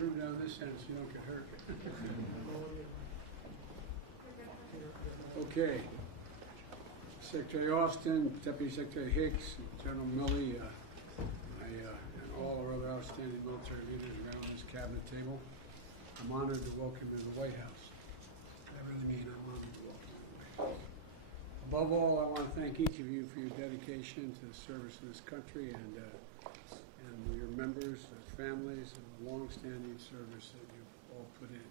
Move down this end so you don't get hurt. Okay. Secretary Austin, Deputy Secretary Hicks, General Milley, and all our other outstanding military leaders around this cabinet table. I'm honored to welcome you to the White House. I really mean I'm honored to welcome you to the White House. Above all, I want to thank each of you for your dedication to the service of this country and your members, their families, and the long-standing service that you've all put in.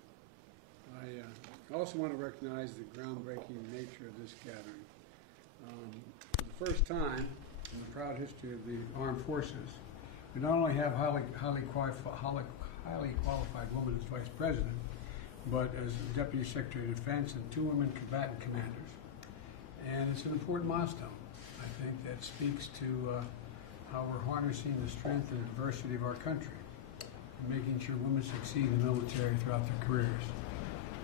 I also want to recognize the groundbreaking nature of this gathering. For the first time in the proud history of the armed forces, we not only have highly qualified women as vice president, but as Deputy Secretary of Defense and 2 women combatant commanders. And it's an important milestone. I think that speaks to how we're harnessing the strength and diversity of our country and making sure women succeed in the military throughout their careers.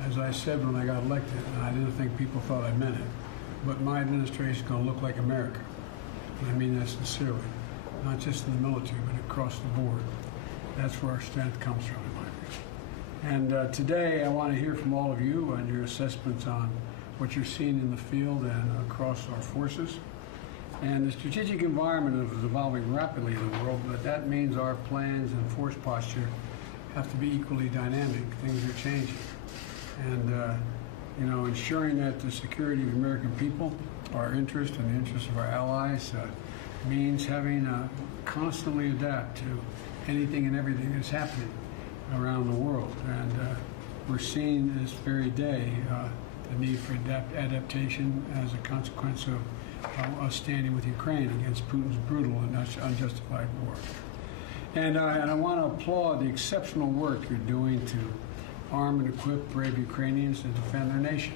As I said when I got elected, and I didn't think people thought I meant it, but my administration is going to look like America. And I mean that sincerely, not just in the military, but across the board. That's where our strength comes from, in my view. And today I want to hear from all of you on your assessments on what you're seeing in the field and across our forces. And the strategic environment is evolving rapidly in the world, but that means our plans and force posture have to be equally dynamic. Things are changing. And, ensuring that the security of the American people, our interest and the interests of our allies, means having to constantly adapt to anything and everything that's happening around the world. And we're seeing this very day the need for adaptation as a consequence of us standing with Ukraine against Putin's brutal and unjustified war. And I want to applaud the exceptional work you're doing to arm and equip brave Ukrainians to defend their nation.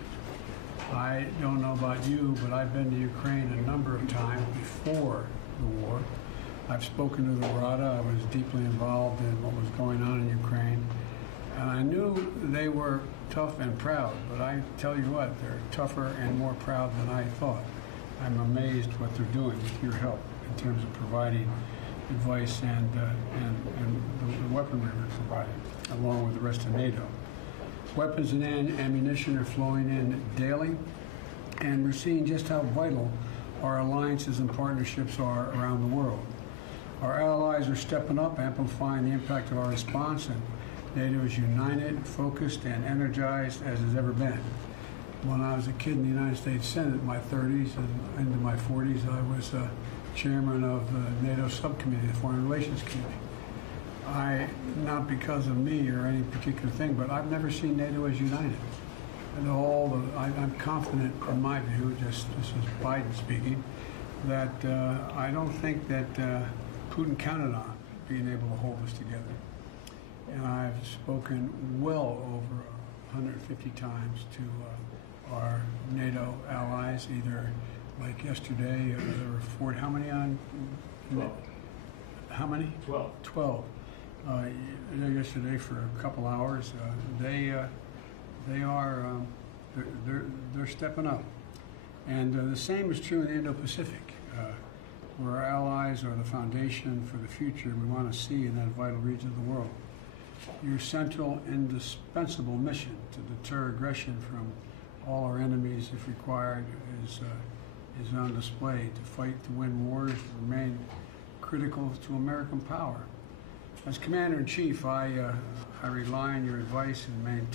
I don't know about you, but I've been to Ukraine a number of times before the war. I've spoken to the Rada. I was deeply involved in what was going on in Ukraine. And I knew they were tough and proud, but I tell you what, they're tougher and more proud than I thought. I'm amazed what they're doing with your help in terms of providing advice and the weaponry we're providing, along with the rest of NATO. Weapons and ammunition are flowing in daily, and we're seeing just how vital our alliances and partnerships are around the world. Our allies are stepping up, amplifying the impact of our response, and NATO is united, focused, and energized as it's ever been. When I was a kid in the United States Senate in my 30s and into my 40s, I was chairman of the NATO subcommittee, the Foreign Relations Committee. Not because of me or any particular thing, but I've never seen NATO as united. And I'm confident in my view, this is Biden speaking, that I don't think that Putin counted on being able to hold us together. And I've spoken well over 150 times to our NATO allies, either like yesterday, there were how many on? 12. How many? 12. 12. Yesterday for a couple hours. They're stepping up. And the same is true in the Indo-Pacific, where our allies are the foundation for the future we want to see in that vital region of the world. Your central, indispensable mission to deter aggression from all our enemies, if required, is on display. To fight to win wars, remain critical to American power. As Commander-in-Chief, I rely on your advice and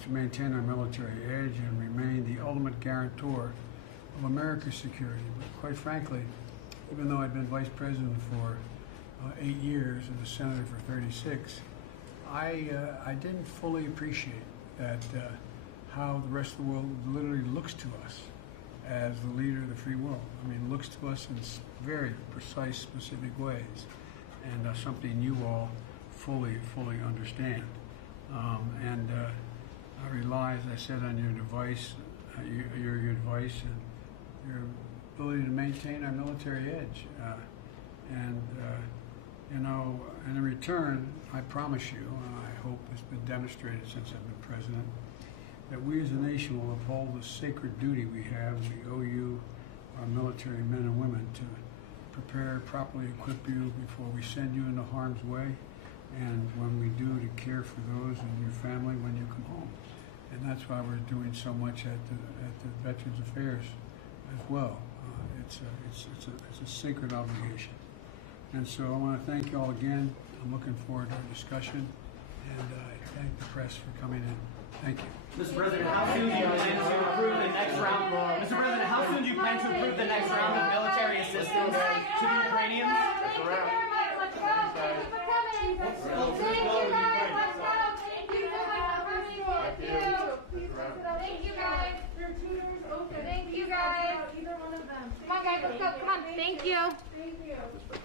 to maintain our military edge and remain the ultimate guarantor of America's security. But quite frankly, even though I've been Vice President for 8 years and a Senator for 36, I didn't fully appreciate that how the rest of the world literally looks to us as the leader of the free world. I mean, looks to us in very precise, specific ways, and something you all fully understand. I rely, as I said, on your advice and your ability to maintain our military edge. In return, I promise you, and I hope it's been demonstrated since I've been president, that we as a nation will uphold the sacred duty we have. We owe you, our military men and women, to prepare, properly equip you before we send you into harm's way, and when we do to care for those in your family when you come home. And that's why we're doing so much at the Veterans Affairs as well. It's a sacred obligation. And so I want to thank you all again. I'm looking forward to our discussion, and I thank the press for coming in. Thank you. Mr. President, how soon do you plan to approve the next round? Mr. President, how soon do you plan to approve the next round of military assistance to the Ukrainians? Thank you very much. Let's go. Thank you for coming. Thank you guys. Let's go. Thank you so much for coming. Thank you. Thank you guys. Your tutors open. Thank you guys. Either one of them. Come on guys, let's go. Come on. Thank you. Thank you.